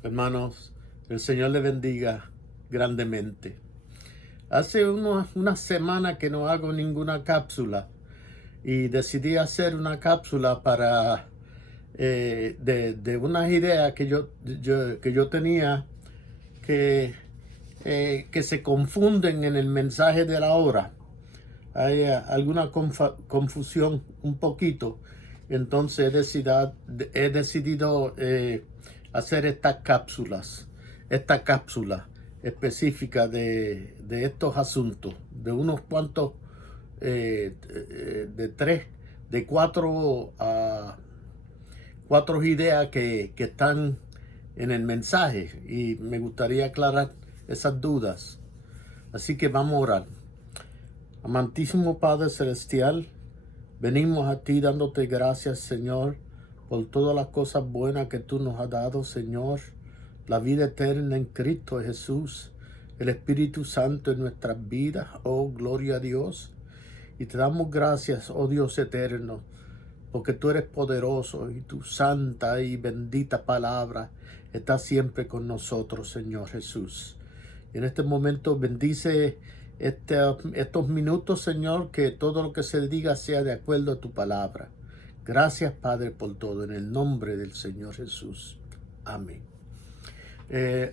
Hermanos, el Señor le bendiga grandemente. Hace una semana que no hago ninguna cápsula y decidí hacer una cápsula para de unas ideas que yo tenía que se confunden en el mensaje de la hora. Hay alguna confusión un poquito. Entonces he decidido hacer esta cápsula específica de estos asuntos, de unos cuantos, de cuatro ideas que están en el mensaje, y me gustaría aclarar esas dudas. Así que vamos a orar. Amantísimo Padre Celestial, venimos a ti dándote gracias, Señor, por todas las cosas buenas que tú nos has dado, Señor. La vida eterna en Cristo Jesús, el Espíritu Santo en nuestras vidas. Oh, gloria a Dios. Y te damos gracias, oh Dios eterno, porque tú eres poderoso y tu santa y bendita palabra está siempre con nosotros, Señor Jesús. Y en este momento bendice estos minutos, Señor, que todo lo que se diga sea de acuerdo a tu palabra. Gracias, Padre, por todo, en el nombre del Señor Jesús. Amén.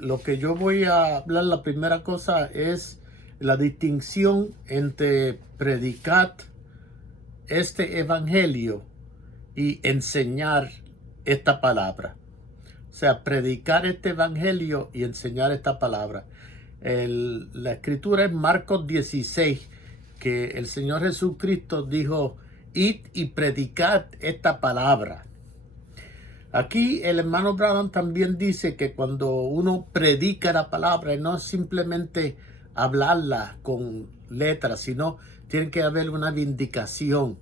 Lo que yo voy a hablar, la primera cosa es la distinción entre predicar este evangelio y enseñar esta palabra. O sea, predicar este evangelio y enseñar esta palabra. La escritura es Marcos 16, que el Señor Jesucristo dijo: id y predicad esta palabra. Aquí el hermano Branham también dice que cuando uno predica la palabra, no es simplemente hablarla con letras, sino tiene que haber una vindicación.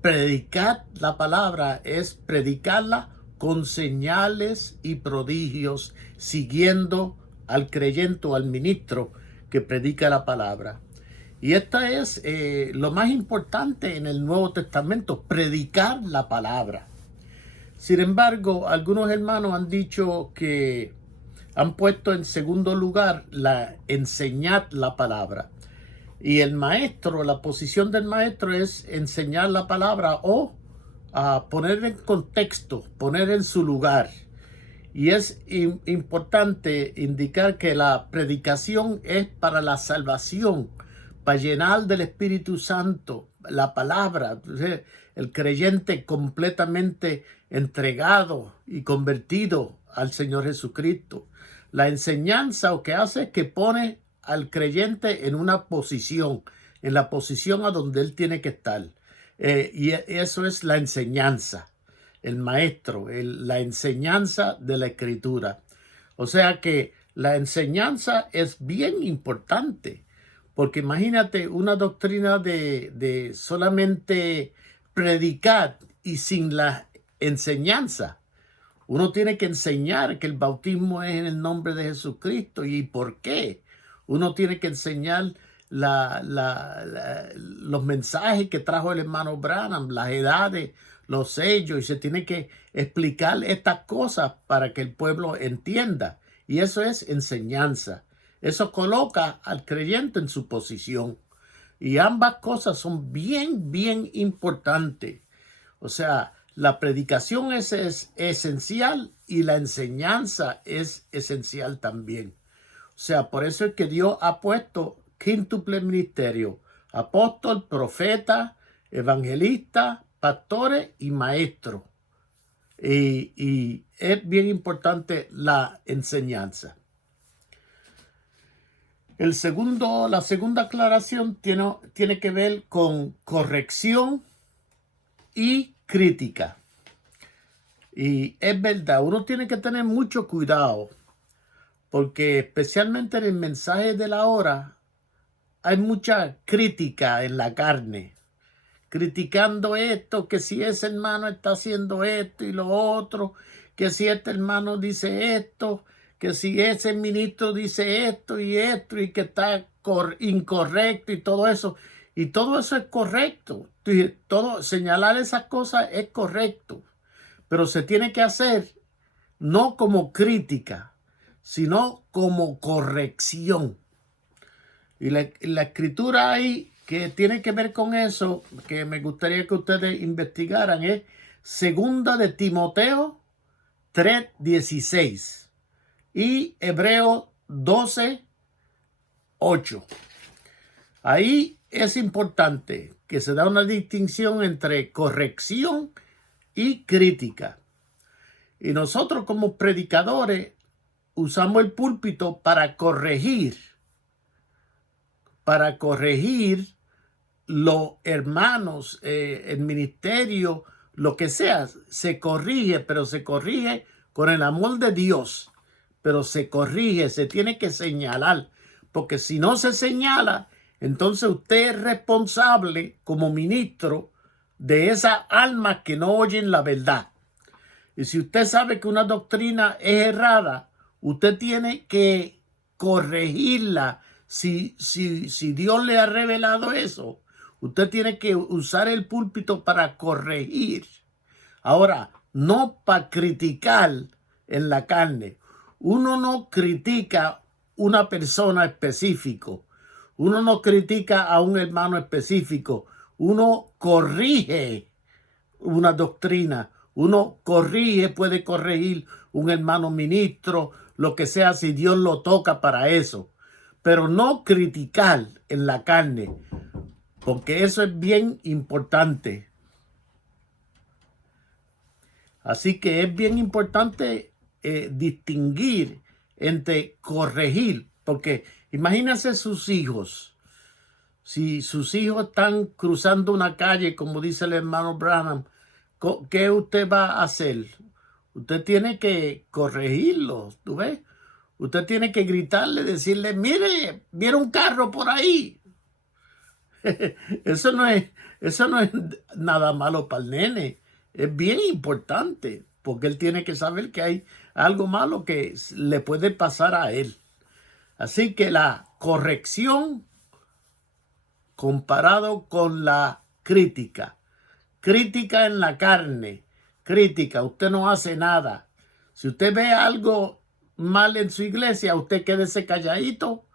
Predicar la palabra es predicarla con señales y prodigios, siguiendo al creyente o al ministro que predica la palabra. Y esta es lo más importante en el Nuevo Testamento, predicar la palabra. Sin embargo, algunos hermanos han dicho que han puesto en segundo lugar la enseñar la palabra. Y el maestro, la posición del maestro es enseñar la palabra o poner en contexto, poner en su lugar. Y es importante indicar que la predicación es para la salvación, para llenar del Espíritu Santo la palabra. El creyente completamente entregado y convertido al Señor Jesucristo. La enseñanza lo que hace es que pone al creyente en una posición, en la posición a donde él tiene que estar. Y eso es la enseñanza, el maestro, la enseñanza de la Escritura. O sea que la enseñanza es bien importante, porque imagínate una doctrina de solamente predicar y sin la enseñanza. Uno tiene que enseñar que el bautismo es en el nombre de Jesucristo y por qué. Uno tiene que enseñar los mensajes que trajo el hermano Branham, las edades, los sellos, y se tiene que explicar estas cosas para que el pueblo entienda. Y eso es enseñanza. Eso coloca al creyente en su posición. Y ambas cosas son bien importantes. O sea, la predicación es esencial y la enseñanza es esencial también. O sea, por eso es que Dios ha puesto quíntuple ministerio: apóstol, profeta, evangelista, pastores y maestros. Y es bien importante la enseñanza. La segunda aclaración tiene que ver con corrección y crítica. Y es verdad, uno tiene que tener mucho cuidado, porque especialmente en el mensaje de la hora hay mucha crítica en la carne, criticando esto, que si ese hermano está haciendo esto y lo otro, que si este hermano dice esto, que si ese ministro dice esto y que está incorrecto y todo eso. Y todo eso es correcto. Señalar esas cosas es correcto, pero se tiene que hacer no como crítica, sino como corrección. Y la escritura ahí que tiene que ver con eso, que me gustaría que ustedes investigaran, es Segunda de Timoteo 3:16 y Hebreos 12:8. Ahí es importante que se da una distinción entre corrección y crítica. Y nosotros como predicadores usamos el púlpito para corregir los hermanos, el ministerio, lo que sea. Se corrige, pero se corrige con el amor de Dios. Pero se corrige, se tiene que señalar. Porque si no se señala, entonces usted es responsable como ministro de esas almas que no oyen la verdad. Y si usted sabe que una doctrina es errada, usted tiene que corregirla. Si Dios le ha revelado eso, usted tiene que usar el púlpito para corregir. Ahora, no para criticar en la carne. Uno no critica una persona específica. Uno no critica a un hermano específico. Uno corrige una doctrina. Uno corrige, puede corregir un hermano ministro, lo que sea, si Dios lo toca para eso. Pero no criticar en la carne, porque eso es bien importante. Así que es bien importante distinguir entre corregir, porque imagínense sus hijos. Si sus hijos están cruzando una calle, como dice el hermano Branham, ¿qué usted va a hacer? Usted tiene que corregirlos, ¿tú ves? Usted tiene que gritarle, decirle, mire, viene un carro por ahí. Eso no es nada malo para el nene. Es bien importante, porque él tiene que saber que hay algo malo que le puede pasar a él. Así que la corrección comparado con la crítica. Crítica en la carne. Crítica, usted no hace nada. Si usted ve algo mal en su iglesia, usted quédese calladito,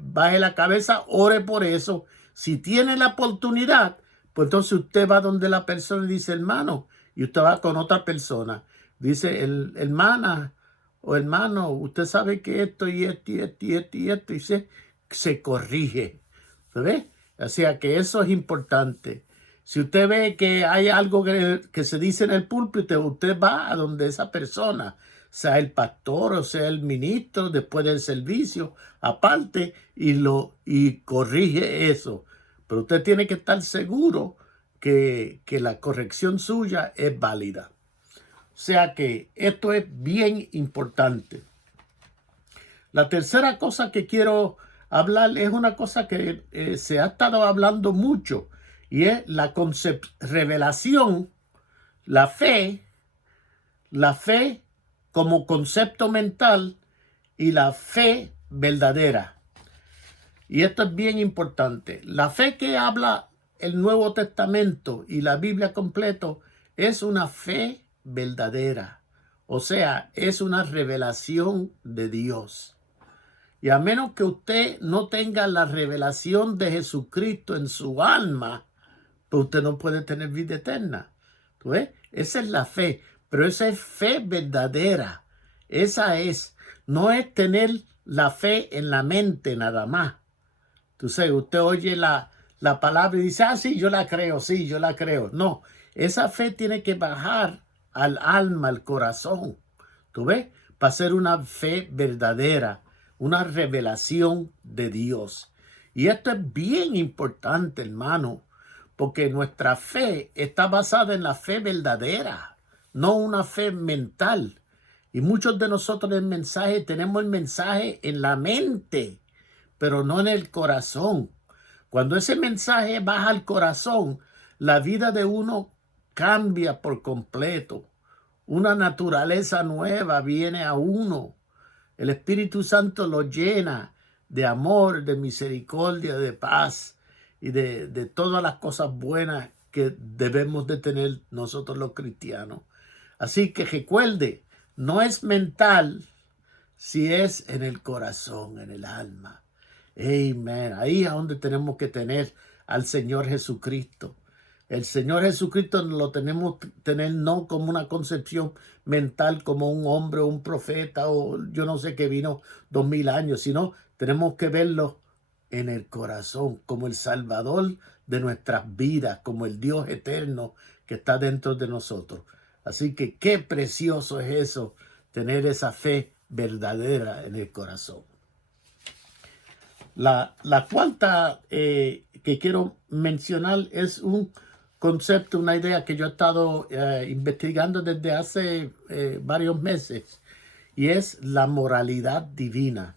baje la cabeza, ore por eso. Si tiene la oportunidad, pues entonces usted va donde la persona y dice, hermano, y usted va con otra persona. Dice, hermana o hermano, usted sabe que esto y esto y esto y esto y esto, y se corrige. ¿Se ve? O sea que eso es importante. Si usted ve que hay algo que se dice en el púlpito, usted va a donde esa persona, sea el pastor o sea el ministro, después del servicio, aparte, y corrige eso. Pero usted tiene que estar seguro que la corrección suya es válida. O sea que esto es bien importante. La tercera cosa que quiero hablar es una cosa que se ha estado hablando mucho, y es la revelación, la fe como concepto mental y la fe verdadera. Y esto es bien importante. La fe que habla el Nuevo Testamento y la Biblia completo es una fe verdadera. O sea, es una revelación de Dios. Y a menos que usted no tenga la revelación de Jesucristo en su alma, pues usted no puede tener vida eterna. ¿Tú ves? Esa es la fe, pero esa es fe verdadera. Esa es, no es tener la fe en la mente nada más. Tú sabes, usted oye la palabra y dice, sí, yo la creo, sí, yo la creo. No, esa fe tiene que bajar al alma, al corazón. ¿Tú ves? Para ser una fe verdadera, una revelación de Dios. Y esto es bien importante, hermano, porque nuestra fe está basada en la fe verdadera, no una fe mental. Y muchos de nosotros tenemos el mensaje en la mente, pero no en el corazón. Cuando ese mensaje baja al corazón, la vida de uno cambia por completo. Una naturaleza nueva viene a uno. El Espíritu Santo lo llena de amor, de misericordia, de paz y de todas las cosas buenas que debemos de tener nosotros los cristianos. Así que recuerde, no es mental, si es en el corazón, en el alma. Amén. Ahí es donde tenemos que tener al Señor Jesucristo. El Señor Jesucristo lo tenemos que tener no como una concepción mental, como un hombre o un profeta o yo no sé qué vino 2000 años, sino tenemos que verlo en el corazón, como el Salvador de nuestras vidas, como el Dios eterno que está dentro de nosotros. Así que qué precioso es eso, tener esa fe verdadera en el corazón. La cuarta que quiero mencionar es un concepto, una idea que yo he estado investigando desde hace varios meses, y es la moralidad divina.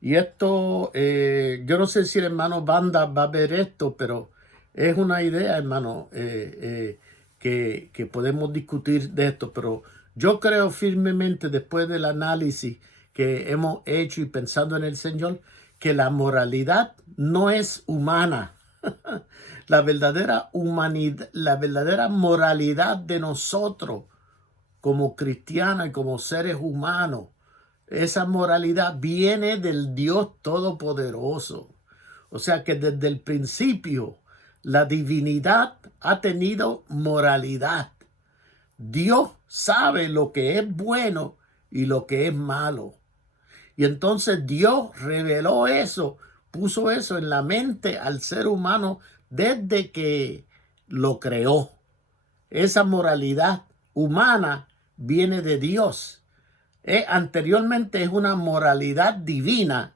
Y esto, yo no sé si el hermano Banda va a ver esto, pero es una idea, hermano, que podemos discutir de esto. Pero yo creo firmemente, después del análisis que hemos hecho y pensando en el Señor, que la moralidad no es humana. La verdadera humanidad, la verdadera moralidad de nosotros como cristianos y como seres humanos, esa moralidad viene del Dios Todopoderoso. O sea que desde el principio la divinidad ha tenido moralidad. Dios sabe lo que es bueno y lo que es malo. Y entonces Dios reveló eso, puso eso en la mente al ser humano desde que lo creó. Esa moralidad humana viene de Dios. Anteriormente es una moralidad divina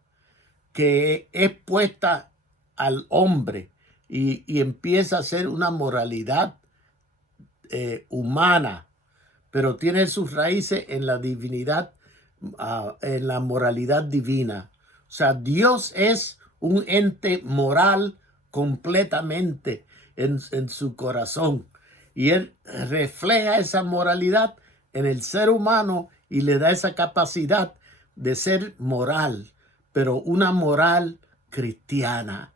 que es puesta al hombre y empieza a ser una moralidad humana, pero tiene sus raíces en la divinidad, en la moralidad divina. O sea, Dios es un ente moral completamente en su corazón, y Él refleja esa moralidad en el ser humano y le da esa capacidad de ser moral, pero una moral cristiana.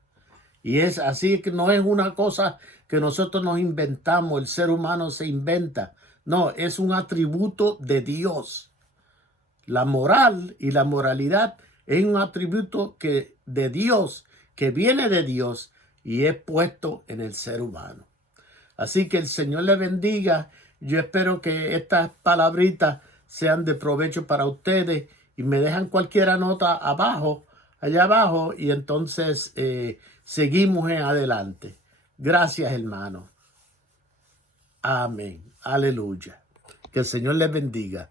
Y es así, que no es una cosa que nosotros nos inventamos, el ser humano se inventa. No, es un atributo de Dios. La moral y la moralidad es un atributo de Dios, que viene de Dios y es puesto en el ser humano. Así que el Señor le bendiga. Yo espero que estas palabritas sean de provecho para ustedes y me dejan cualquier nota abajo, allá abajo, y entonces seguimos en adelante. Gracias, hermano. Amén. Aleluya. Que el Señor les bendiga.